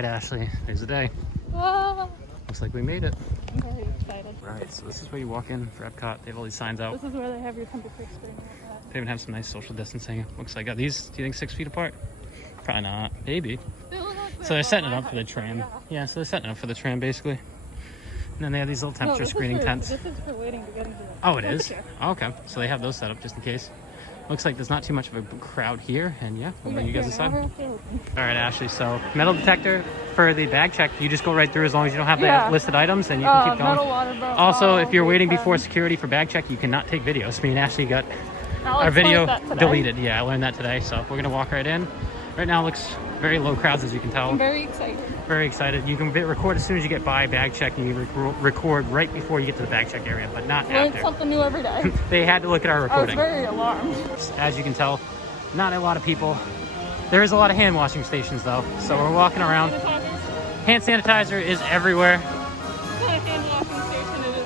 right, Ashley, there's the day. Ah, Looks like we made it. I'm very excited. Right, so this is where you walk in for EPCOT. They have all these signs out. This is where they have your temperature screening like that. They even have some nice social distancing. Looks like, are these, do you think 6 feet apart? Probably not. Maybe. They look like So they're setting it up for the tram. Yeah, so they're setting it up for the tram, basically. And then they have these little temperature screening tents. This is for waiting to get into the Oh, it is? Oh, okay. So they have those set up just in case. Looks like there's not too much of a crowd here. And yeah, we'll bring you guys inside. All right, Ashley. So metal detector for the bag check. You just go right through as long as you don't have the listed items, and you can keep going. Water bottle. Also, if you're waiting before security for bag check, you cannot take videos. Me and Ashley got our video deleted. Yeah, I learned that today. So we're going to walk right in. Right now looks very low crowds, as you can tell. I'm very excited. Very excited. You can record as soon as you get by bag check, and you record right before you get to the bag check area, but not Learn after. something new every day. They had to look at our recording. I was very alarmed. As you can tell, not a lot of people. There is a lot of hand washing stations though, so we're walking around. Hand sanitizer is everywhere.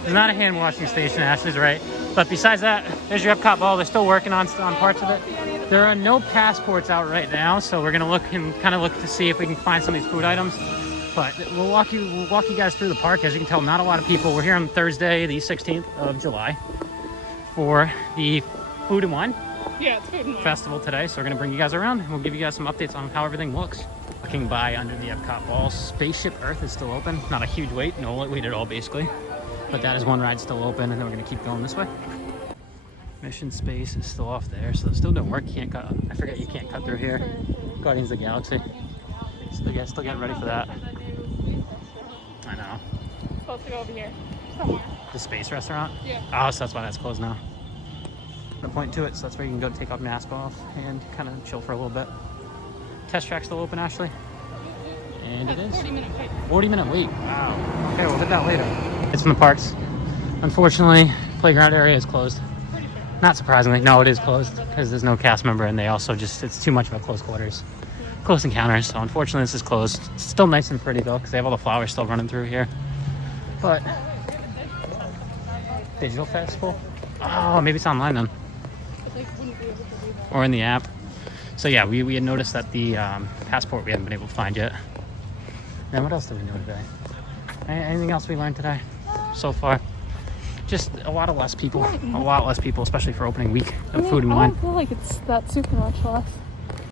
It's not a hand washing station, Ashley's right. But besides that, there's your EPCOT ball. They're still working on parts of it. There are no passports out right now, so we're gonna look and kind of look to see if we can find some of these food items. But we'll walk you guys through the park. As you can tell, not a lot of people. We're here on Thursday, the 16th of July, for the Food and Wine Festival today. So we're gonna bring you guys around, and we'll give you guys some updates on how everything looks. Looking by under the EPCOT ball, Spaceship Earth is still open. Not a huge wait, no wait at all basically. But that is one ride still open, and then we're gonna keep going this way. Mission Space is still off there, so it's still doing work. You can't cut. I forget you can't cut through here. Guardians of the Galaxy. So you guys still getting ready for that. I know. It's supposed to go over here somewhere. The space restaurant? Yeah. Oh, so that's why that's closed now. The point to it, so that's where you can go take off mask off and kind of chill for a little bit. Test track's still open, Ashley? And it is. 40-minute wait. 40-minute wait. Wow. Okay, we'll hit that later. It's from the parks. Unfortunately, playground area is closed. Not surprisingly, no, it is closed because there's no cast member, and they also it's too much of a close quarters, close encounters. So unfortunately, this is closed. It's still nice and pretty though, because they have all the flowers still running through here. But digital festival? Oh, maybe it's online then, or in the app. So yeah, we had noticed that the passport we haven't been able to find yet. Then what else did we know today? Anything else we learned today so far? Just a lot less people, especially for opening week of Food and Wine. I don't feel like it's that super much less.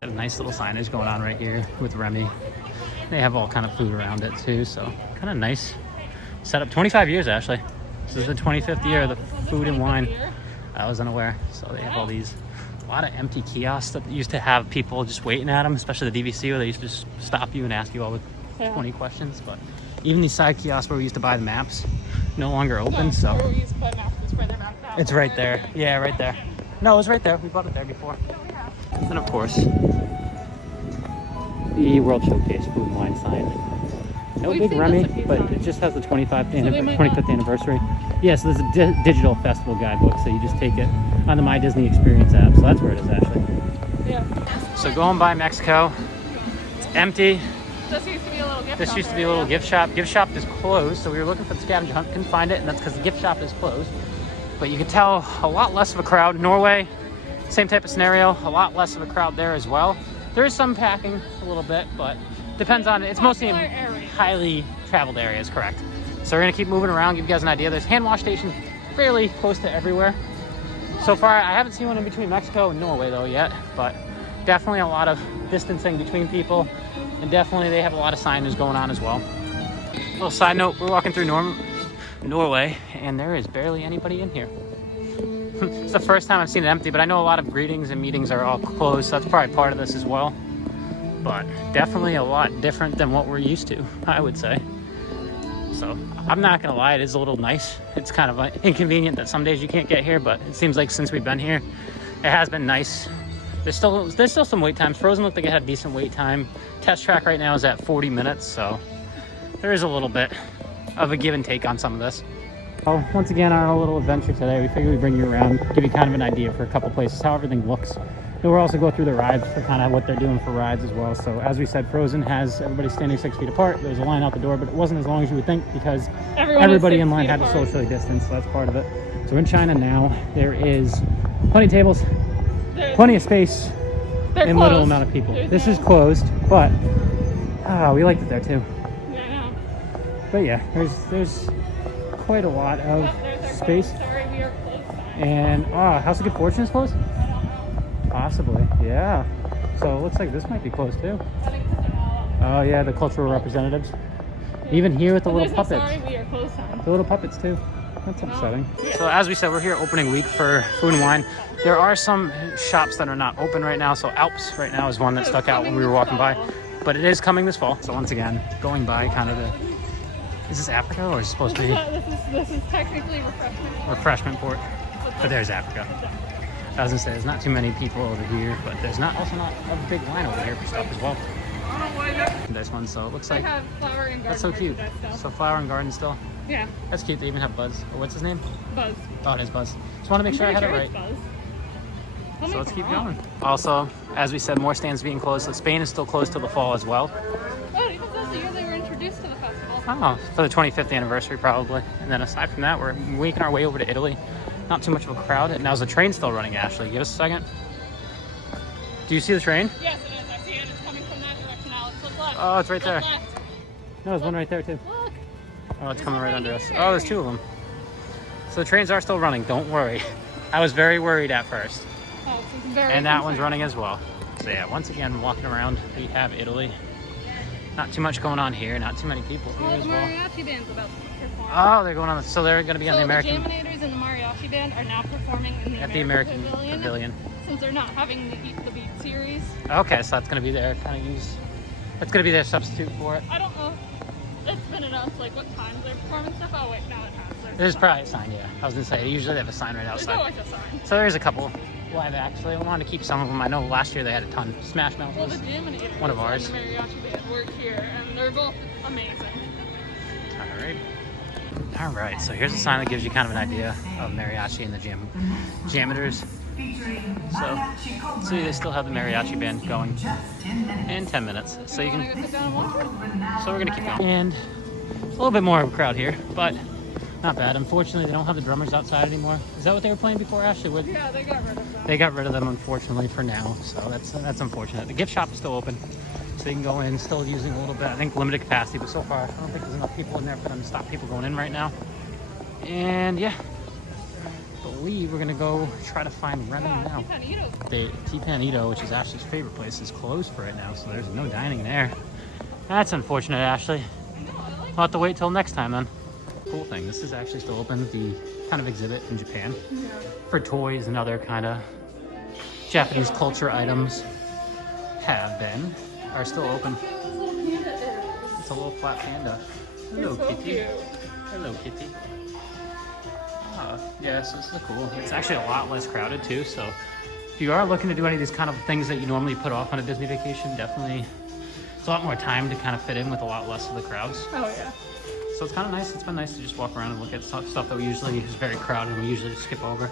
Got a nice little signage going on right here with Remy. They have all kind of food around it too, so kind of nice setup. 25 years, actually. This is the 25th year of the Food and Wine. I was unaware. So they have a lot of empty kiosks that used to have people just waiting at them, especially the DVC, where they used to just stop you and ask you all the 20 questions. But even these side kiosks where we used to buy the maps, no longer open. So where we used to buy maps was further back now. it's right there. Yeah, right there. No, it was right there. We bought it there before. And then of course, the World Showcase Food and Wine sign. No big Remy, but it just has the 25th anniversary. Yeah, so there's a digital festival guidebook, so you just take it on the My Disney Experience app. So that's where it is, actually. Yeah. So going by Mexico, it's empty. This used to be a little gift shop. This used to be a little gift shop. Gift shop is closed, so we were looking for the scavenger hunt, couldn't find it, and that's because the gift shop is closed. But you can tell a lot less of a crowd. Norway, same type of scenario, a lot less of a crowd there as well. There is some packing a little bit, but depends on, it's mostly in highly traveled areas, correct. So we're gonna keep moving around, give you guys an idea. There's hand wash stations fairly close to everywhere. So far, I haven't seen one in between Mexico and Norway though yet, but definitely a lot of distancing between people, and definitely they have a lot of signage going on as well. Little side note, we're walking through Norway, and there is barely anybody in here. It's the first time I've seen it empty, but I know a lot of greetings and meetings are all closed, so that's probably part of this as well. But definitely a lot different than what we're used to, I would say. So I'm not gonna lie, it is a little nice. It's kind of inconvenient that some days you can't get here, but it seems like since we've been here, it has been nice. There's still some wait times. Frozen looked like it had a decent wait time. Test track right now is at 40 minutes, so there is a little bit of a give and take on some of this. Well, once again, on our little adventure today, we figured we'd bring you around, give you kind of an idea for a couple places, how everything looks. And we'll also go through the rides for kind of what they're doing for rides as well. So as we said, Frozen has everybody standing 6 feet apart. There's a line out the door, but it wasn't as long as you would think because everybody in line had to socially distance, so that's part of it. So we're in China now. There is plenty of tables, plenty of space, and little amount of people. This is closed, but Ah, we liked it there too. Yeah, I know. But yeah, there's quite a lot of Oh, there's our space. phone. Sorry, we are closed. And House of Good Fortune is closed? I don't know. Possibly, yeah. So it looks like this might be closed too. I think it's an all. Oh yeah, the cultural representatives. Even here with the little There's no puppets. sorry, we are closed sign. The little puppets too. That's upsetting. Yeah. So as we said, we're here opening week for Food and Wine. There are some shops that are not open right now. So Alps right now is one that stuck out when we were walking by. But it is coming this fall. So once again, going by kind of the... Is this Africa or is it supposed to be This is technically refreshment. refreshment port? But there's Africa. I was gonna say, there's not too many people over here, but there's also not a big line over here for stuff as well. This one, so it looks They like have flower and garden. that's so cute. merchandise So stuff. flower and garden still. Yeah, That's cute. They even have Buzz. Or what's his name? Buzz. Oh, it is Buzz. Just want to make sure I had it right. Buzz. So let's keep going. Also, as we said, more stands being closed. So Spain is still closed till the fall as well. Oh, it even says the year they were introduced to the festival. Oh, for the 25th anniversary probably. And then aside from that, we're making our way over to Italy. Not too much of a crowd. And now is the train still running, Ashley? Give us a second. Do you see the train? Yes, it is. I see it. It's coming from that direction, Alex. Look left. Oh, it's right there. Look left. No, there's one right there too. Look. Oh, it's coming one right right under us. here. Oh, there's two of them. So the trains are still running. Don't worry. I was very worried at first. Oh, this is very And that one's concerning. running as well. So yeah, once again, walking around, we have Italy. Not too much going on here. Not too many people here Oh, as the well. mariachi band's about to perform. Oh, they're going on. So they're going to be on So the American the Jaminators and the mariachi band are now performing in at the American Pavilion. since they're not having the Eat the Beat series. Okay, so that's going to be their kind of use. That's going to be their substitute for it. I don't know. It's been announced like what times they're performing stuff. Oh wait, no, it has. There's probably a sign, yeah. I was going to say, usually they have a sign right There's outside. always a sign. So there's a couple live actually. I wanted to keep some of them. I know last year they had a ton. Smash Mouth Well, was the Jaminators one of ours. and the mariachi band work here, and they're both amazing. All right, so here's a sign that gives you kind of an idea of mariachi and the jammers. So they still have the mariachi band going in 10 minutes. So you Wanna can. go sit down and watch? So we're gonna keep going. And a little bit more of a crowd here, but not bad. Unfortunately, they don't have the drummers outside anymore. Is that what they were playing before, Ashley? Yeah, they got rid of them. They got rid of them, unfortunately, for now. So that's unfortunate. The gift shop is still open, so you can go in, still using a little bit. I think limited capacity, but so far I don't think there's enough people in there for them to stop people going in right now. And yeah, I believe we're gonna go try to find Remy now. The T-Panito, which is Ashley's favorite place, is closed for right now, so there's no dining there. That's unfortunate, Ashley. I'll have to wait till next time then. Cool thing, this is actually still open, the kind of exhibit in Japan for toys and other kind of Japanese culture items are still open. It's a little flat panda. Hello, so Kitty. cute. Hello, Kitty. Yeah, so this is cool. It's actually a lot less crowded too, so if you are looking to do any of these kind of things that you normally put off on a Disney vacation, definitely it's a lot more time to kind of fit in with a lot less of the crowds. Oh yeah. So it's kind of nice. It's been nice to just walk around and look at stuff that we usually is very crowded and we usually just skip over.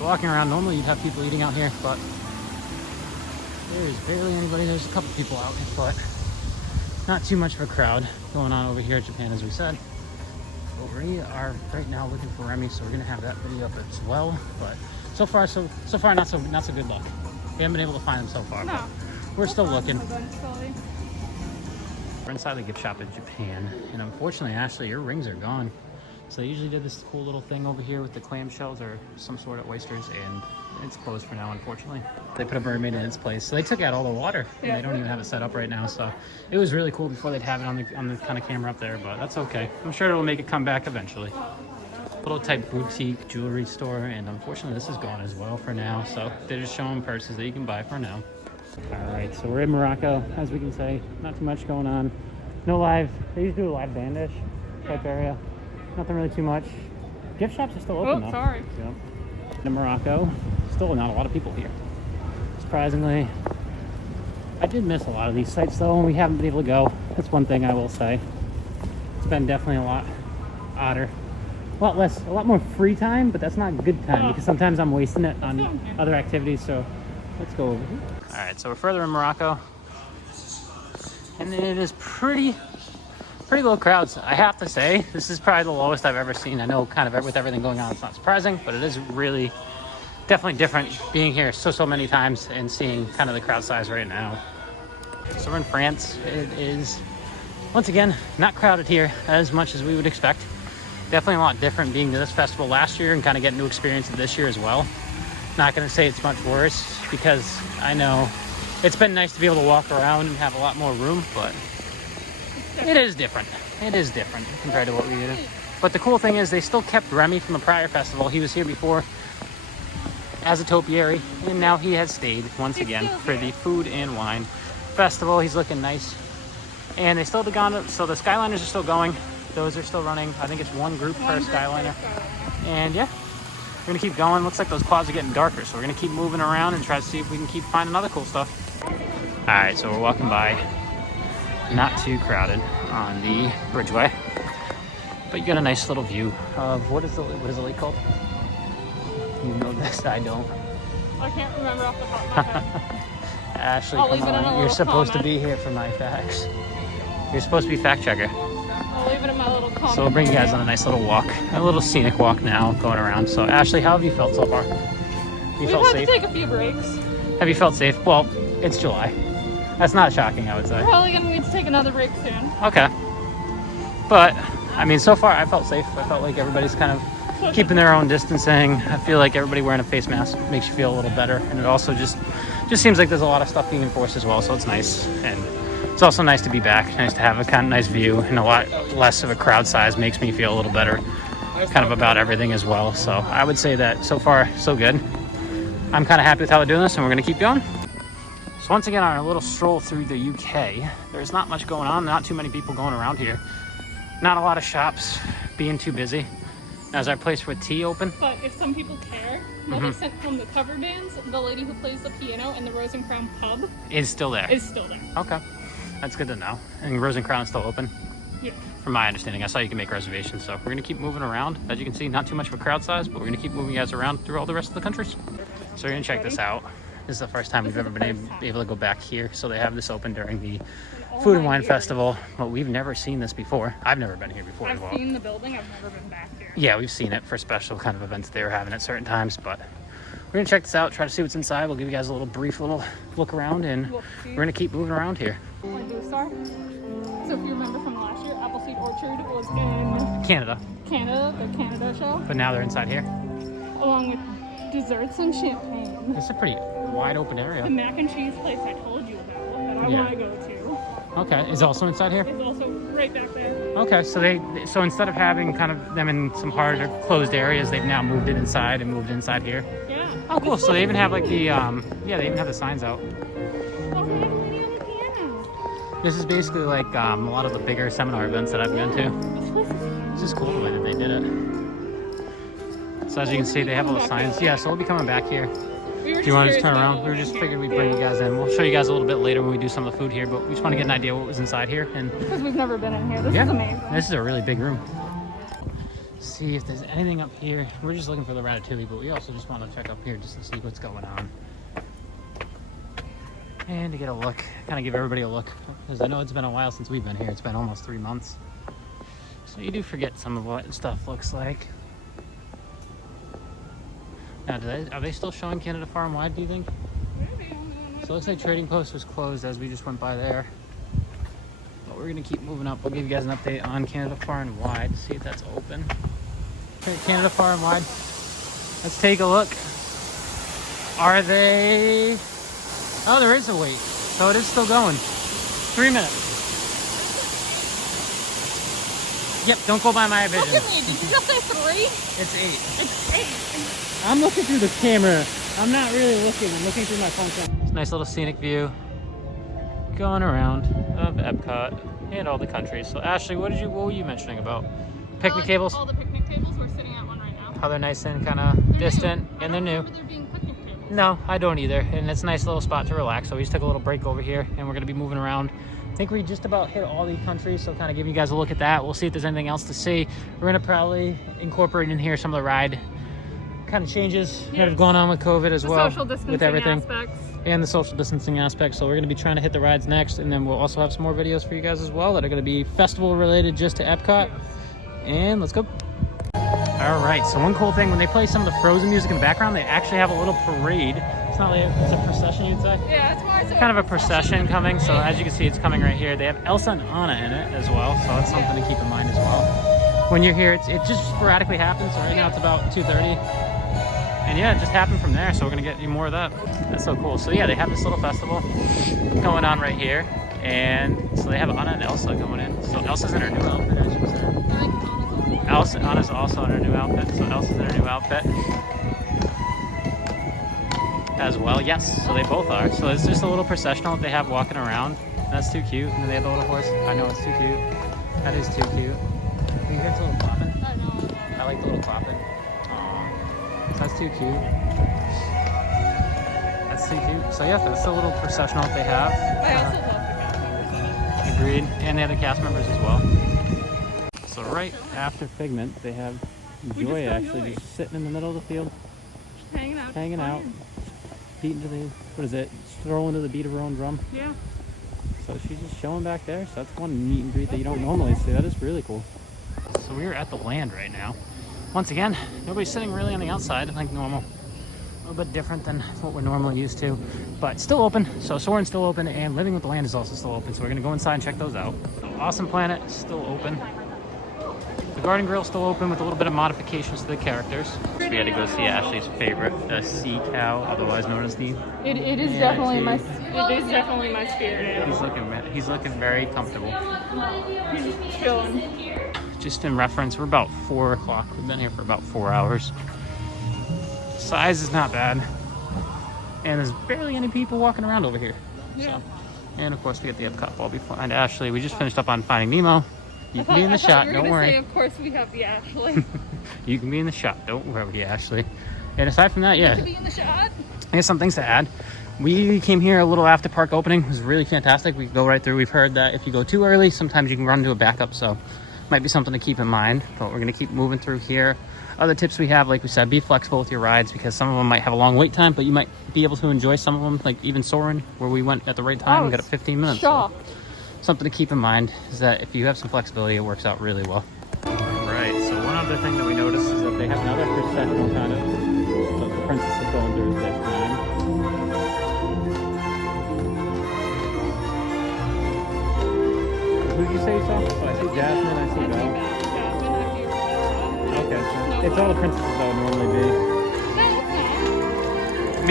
Walking around, normally you'd have people eating out here, but there's barely anybody. There's a couple people out, but not too much of a crowd going on over here at Japan, as we said. But we are right now looking for Remy, so we're gonna have that video up as well. But so far not so good luck. We haven't been able to find them so far. No. We're still looking. Eventually. We're inside the gift shop in Japan, and unfortunately, Ashley, your rings are gone. So they usually did this cool little thing over here with the clam shells or some sort of oysters, and it's closed for now, unfortunately. They put a mermaid in its place, so they took out all the water, and they don't even have it set up right now. So it was really cool before they'd have it on the kind of camera up there, but that's okay. I'm sure it'll make it come back eventually. Little type boutique jewelry store, and unfortunately, this is gone as well for now. So they're just showing purses that you can buy for now. All right, so we're in Morocco, as we can say. Not too much going on. No live. They usually do a live bandish type area. Nothing really too much. Gift shops are still open though. Sorry. Yep. In Morocco, still not a lot of people here. Surprisingly, I did miss a lot of these sites though, and we haven't been able to go. That's one thing I will say. It's been definitely a lot odder. A lot more free time, but that's not good time because sometimes I'm wasting it on other activities. So let's go over here. All right, so we're further in Morocco, and it is pretty low crowds. I have to say, this is probably the lowest I've ever seen. I know kind of with everything going on, it's not surprising, but it is really definitely different being here so many times and seeing kind of the crowd size right now. So we're in France. It is, once again, not crowded here as much as we would expect. Definitely a lot different being to this festival last year and kind of getting to experience it this year as well. Not going to say it's much worse because I know it's been nice to be able to walk around and have a lot more room, but it is different. It is different compared to what we did. But the cool thing is they still kept Remy from the prior festival. He was here before as a topiary, and now he has stayed once again for the food and wine festival. He's looking nice. And they still have gone, so the Skyliners are still going. Those are still running. I think it's one group per Skyliner. And yeah, we're gonna keep going. Looks like those clouds are getting darker, so we're gonna keep moving around and try to see if we can keep finding other cool stuff. All right, so we're walking by, not too crowded on the bridgeway, but you got a nice little view of what is the lake called? You know this, I don't. I can't remember off the top of my head. Ashley, I'll come leave it in a on. You're little supposed to comment. be here for my facts. You're supposed to be fact checker. I'll leave it in my little comment. So we'll bring you guys on a nice little walk, a little scenic walk now going around. So Ashley, how have you felt so far? We've had to take a few breaks. Have you felt safe? Well, it's July. That's not shocking, I would say. We're probably gonna need to take another break soon. Okay. But, I mean, so far I felt safe. I felt like everybody's kind of keeping their own distancing. I feel like everybody wearing a face mask makes you feel a little better. And it also just seems like there's a lot of stuff being enforced as well, so it's nice. And it's also nice to be back. Nice to have a kind of nice view, and a lot less of a crowd size makes me feel a little better kind of about everything as well. So I would say that so far, so good. I'm kind of happy with how they're doing this, and we're going to keep going. So once again, on our little stroll through the UK, there's not much going on, not too many people going around here. Not a lot of shops being too busy. Now, is our place with tea open? But if some people care, what they sent from the cover bands, the lady who plays the piano in the Rose and Crown pub Is still there. is still there. Okay. That's good to know. And Rose and Crown is still open? Yeah. From my understanding, I saw you can make reservations, so we're going to keep moving around. As you can see, not too much of a crowd size, but we're going to keep moving you guys around through all the rest of the countries. So we're going to check this out. This is the first time we've ever been able to go back here. So they have this open during the Food and Wine Festival, but we've never seen this before. I've never been here before as well. I've seen the building, I've never been back here. Yeah, we've seen it for special kind of events they were having at certain times, but we're going to check this out, try to see what's inside. We'll give you guys a little brief little look around, and we're going to keep moving around here. Like Blue Star. So if you remember from last year, Appleseed Orchard was in Canada, the Canada show, but now they're inside here. along with desserts and champagne. It's a pretty wide open area. The mac and cheese place I told you about that I Yeah. want to go to Okay, is it also inside here? is also right back there. Okay, so instead of having kind of them in some harder closed areas, they've now moved it inside and moved it inside here. Yeah. Oh, cool. So they even have like the they even have the signs out. Oh, hey, lady on the piano. This is basically like a lot of the bigger seminar events that I've been to. This place is huge. It's just cool the way that they did it. So as you can see, they have little signs. Yeah, so we'll be coming back here. We were Do you want to just curious turn about around? what We was just here. figured we'd bring you guys in. We'll show you guys a little bit later when we do some of the food here, but we just want to get an idea what was inside here. And Because we've never been in here. This yeah, is amazing. this is a really big room. See if there's anything up here. We're just looking for the ratatouille, but we also just want to check up here just to see what's going on. And to get a look, kind of give everybody a look, because I know it's been a while since we've been here. It's been almost 3 months. So you do forget some of what stuff looks like. Now, are they still showing Canada Far and Wide, do you think? Maybe. So it looks like Trading Post was closed as we just went by there. But we're going to keep moving up. We'll give you guys an update on Canada Far and Wide to see if that's open. Okay, Canada Far and Wide. Let's take a look. Are they... Oh, there is a wait. So it is still going. 3 minutes. Yep, don't go by my Look vision. at me. Did you just say 3? It's 8. It's 8. I'm looking through the camera. I'm not really looking. I'm looking through my phone. It's a nice little scenic view going around of EPCOT and all the countries. So Ashley, what were you mentioning about picnic tables? All the picnic tables. We're sitting at one right now. How they're nice and kind of distant, and they're new. I don't remember there being picnic tables. No, I don't either. And it's a nice little spot to relax. So we just took a little break over here, and we're going to be moving around. I think we just about hit all the countries, so kind of giving you guys a look at that. We'll see if there's anything else to see. We're going to probably incorporate in here some of the ride kind of changes that have gone on with COVID as The well, social distancing with everything, aspects. and the social distancing aspect. So we're going to be trying to hit the rides next, and then we'll also have some more videos for you guys as well that are going to be festival related just to EPCOT. And let's go. All right, so one cool thing, when they play some of the Frozen music in the background, they actually have a little parade It's not like it's a procession, you'd say. Yeah, that's why I said Kind of a procession coming. So as you can see, it's coming right here. They have Elsa and Anna in it as well, so that's something to keep in mind as well. When you're here, it just sporadically happens. So right now it's about 2:30, and yeah, it just happened from there. So we're gonna get you more of that. That's so cool. So yeah, they have this little festival going on right here, and so they have Ana and Elsa coming in. So Elsa's in her new outfit, as you said. Anna's also in her new outfit. So Elsa's in her new outfit as well. Yes, so they both are. So it's just a little processional that they have walking around. That's too cute. And then they have the little horse. I know it's too cute. That is too cute. Can you hear it's a little clapping? I know. I like the little clapping. Aww. So that's too cute. That's too cute. So yeah, that's the little processional that they have. I also love the cast members in it. Agreed. And they have the cast members as well. So right after Figment, they have Joy actually just sitting in the middle of the field, Hanging out. beating to the, what is it, throwing to the beat of her own drum. Yeah. So she's just chilling back there. So that's one meet and greet that you don't normally see. That is really cool. So we're at the land right now. Once again, nobody's sitting really on the outside like normal. A little bit different than what we're normally used to, but still open. So Soarin's still open, and Living with the Land is also still open. So we're gonna go inside and check those out. So Awesome Planet is still open. The Garden Grill still open with a little bit of modifications to the characters. So we had to go see Ashley's favorite, the sea cow, otherwise known as the. It is definitely my spirit animal. He's looking very comfortable. He's just chilling. Just in reference, we're about 4 o'clock. We've been here for about 4 hours. Size is not bad, and there's barely any people walking around over here. Yeah. So, and of course we get the EPCOT ball behind Ashley. We just finished up on Finding Nemo. You can be in the shot, don't worry. Of course we have the Ashley. You can be in the shot, don't worry, Ashley. And aside from that, yeah. To be in the shot. I guess some things to add. We came here a little after park opening. It was really fantastic. We go right through. We've heard that if you go too early, sometimes you can run into a backup. So might be something to keep in mind. But we're going to keep moving through here. Other tips we have, like we said, be flexible with your rides because some of them might have a long wait time, but you might be able to enjoy some of them, like even Soarin', where we went at the right time and got it 15 minutes. So something to keep in mind is that if you have some flexibility, it works out really well. Right, so one other thing that we noticed is that they have another processional kind of the Princess is going through this time. Who did you say you saw? Oh, I see Jasmine, I see Belle. Okay, so it's all the princesses that would normally be.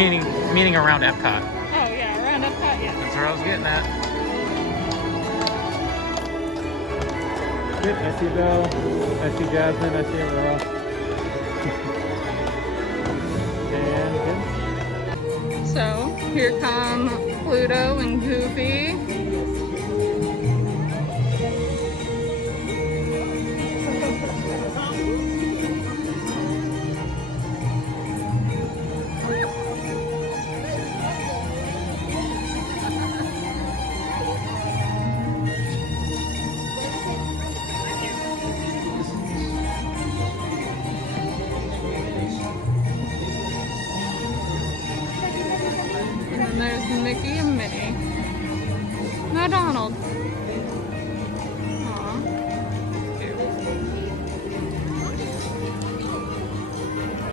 Meaning around EPCOT. Oh yeah, around EPCOT, yeah. That's where I was getting at. Good, I see Belle, I see Jasmine, I see Aurora. And good. So here come Pluto and Goofy. And there's Mickey and Minnie. No, Donald. Aw.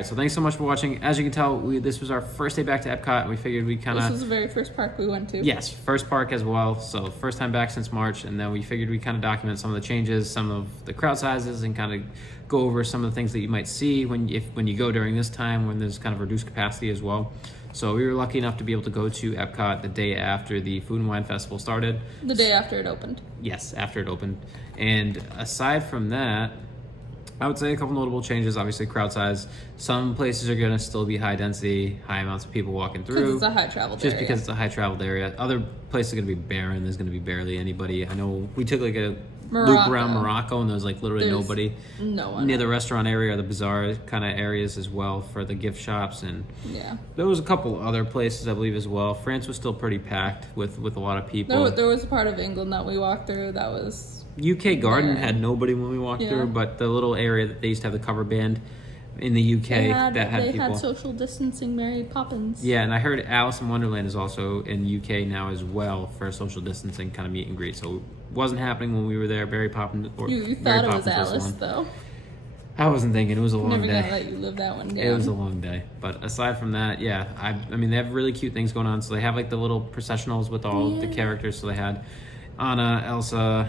So thanks so much for watching. As you can tell, this was our first day back to EPCOT, and we figured we kind of... This was the very first park we went to. Yes, first park as well. So first time back since March, and then we figured we kind of document some of the changes, some of the crowd sizes, and kind of go over some of the things that you might see when you go during this time when there's kind of reduced capacity as well. So we were lucky enough to be able to go to EPCOT the day after the Food and Wine Festival started. The day after it opened. Yes, after it opened. And aside from that, I would say a couple notable changes. Obviously, crowd size. Some places are going to still be high density, high amounts of people walking through. Because it's a high traveled area. Just because it's a high traveled area. Other places are going to be barren. There's going to be barely anybody. I know we took like a loop around Morocco, and there was like literally nobody. No one. Near the restaurant area or the bazaar kind of areas as well for the gift shops. And yeah, there was a couple other places, I believe, as well. France was still pretty packed with a lot of people. There was a part of England that we walked through that was... UK Garden had nobody when we walked through, but the little area that they used to have the cover band in the UK they had people. They had social distancing Mary Poppins. Yeah, and I heard Alice in Wonderland is also in UK now as well for a social distancing kind of meet and greet. So it wasn't happening when we were there. Mary Poppins. You thought it was Alice, though. I wasn't thinking. It was a long Never day. gonna let you live that one down. It was a long day. But aside from that, yeah, I mean, they have really cute things going on. So they have like the little processionals with all the characters. So they had Ana, Elsa,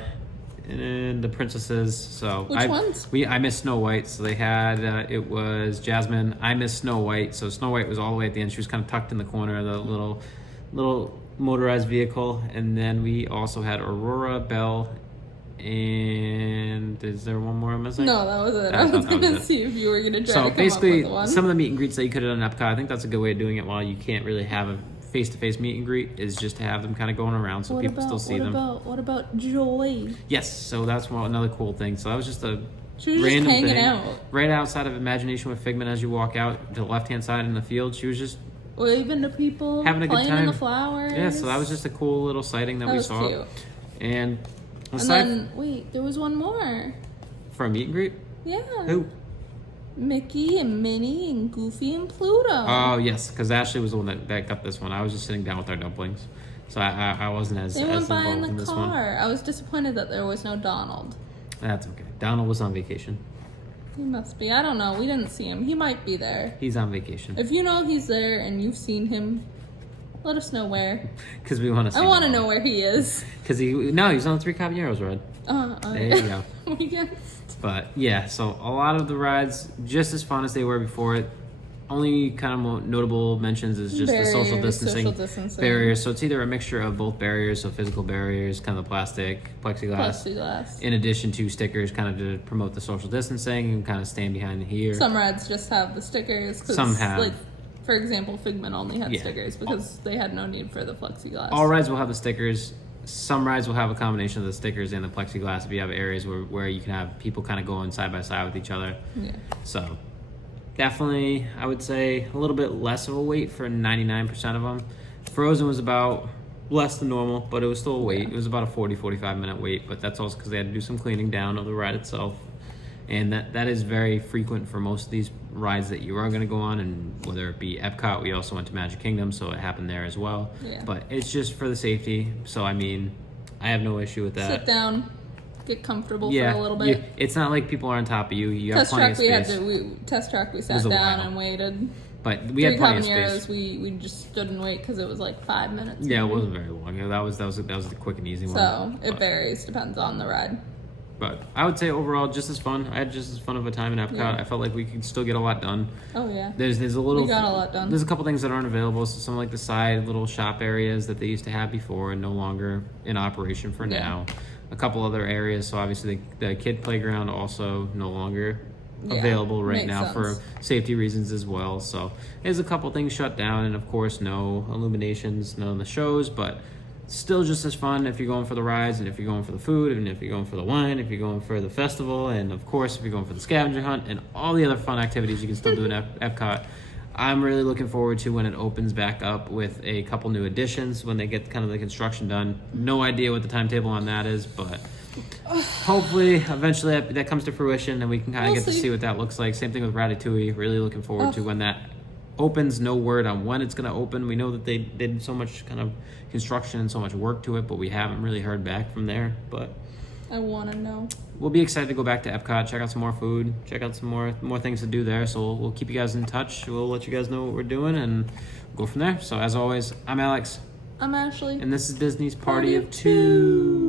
and the princesses. So Which ones? I missed Snow White. So they had, it was Jasmine. I missed Snow White. So Snow White was all the way at the end. She was kind of tucked in the corner of the little motorized vehicle. And then we also had Aurora, Belle, and is there one more I'm missing? No, that was it. I was gonna see if you were gonna try to come basically, up with one. some of the meet and greets that you could have done in EPCOT, I think that's a good way of doing it while you can't really have a face-to-face meet and greet, is just to have them kind of going around so people still see them. What about Joy? Yes, so that's another cool thing. So that was just a She was random just hanging thing. out. Right outside of Imagination with Figment as you walk out to the left-hand side in the field. She was just Waving to people, having a good playing in time. the flowers. Yeah, so that was just a cool little sighting that we was saw. cute. And And aside then, wait, there was one more. for a meet and greet? Yeah. Who? Mickey and Minnie and Goofy and Pluto. Oh, yes, because Ashley was the one that got this one. I was just sitting down with our dumplings. So I wasn't as They went by in involved in the this one. car. I was disappointed that there was no Donald. That's okay. Donald was on vacation. He must be. I don't know. We didn't see him. He might be there. He's on vacation. If you know he's there and you've seen him, let us know where. Because we want to see I want to him. know where he is. Because he's on the 3 Caballeros ride. There you go. Yes. But yeah, so a lot of the rides just as fun as they were before it. Only kind of more notable mentions is just the social distancing barriers. So it's either a mixture of both barriers, so physical barriers, kind of the plastic, plexiglass, in addition to stickers kind of to promote the social distancing and kind of stand behind here. Some rides just have the stickers. Some have. Like, for example, Figment only had stickers because they had no need for the plexiglass. All rides will have the stickers. Some rides will have a combination of the stickers and the plexiglass if you have areas where you can have people kind of going side by side with each other. Yeah. So definitely, I would say a little bit less of a wait for 99% of them. Frozen was about less than normal, but it was still a wait. Yeah. It was about a 40-45 minute wait, but that's also because they had to do some cleaning down of the ride itself. And that is very frequent for most of these rides that you are going to go on, and whether it be EPCOT, we also went to Magic Kingdom, so it happened there as well. Yeah. But it's just for the safety, so I mean, I have no issue with that. Sit down, get comfortable for a little bit. It's not like people are on top of you. You have Test plenty track, of space. we sat was a down while. and waited. But we had plenty of space. We just stood and wait because it was like 5 minutes. Yeah, it wasn't very long. That was the quick and easy one. So it varies, depends on the ride. But I would say overall, just as fun. I had just as fun of a time in EPCOT. Yeah. I felt like we could still get a lot done. Oh yeah. There's a little. We got a lot done. There's a couple things that aren't available. So some like the side little shop areas that they used to have before and no longer in operation for now. A couple other areas. So obviously the kid playground also no longer available right now for safety reasons as well. So there's a couple things shut down, and of course no illuminations, none of the shows, but still just as fun if you're going for the rides, and if you're going for the food, and if you're going for the wine, if you're going for the festival, and of course if you're going for the scavenger hunt and all the other fun activities you can still do in Epcot. I'm really looking forward to when it opens back up with a couple new additions when they get kind of the construction done. No idea what the timetable on that is, but hopefully eventually that comes to fruition and we can kind of get to see what that looks like. Same thing with Ratatouille. Really looking forward to when that opens. No word on when it's going to open. We know that they did so much kind of construction and so much work to it, but we haven't really heard back from there. But I want to know. We'll be excited to go back to Epcot, check out some more food, check out some more things to do there. So we'll keep you guys in touch. We'll let you guys know what we're doing and go from there. So as always, I'm Alex. I'm Ashley. And this is Disney's Party of Two.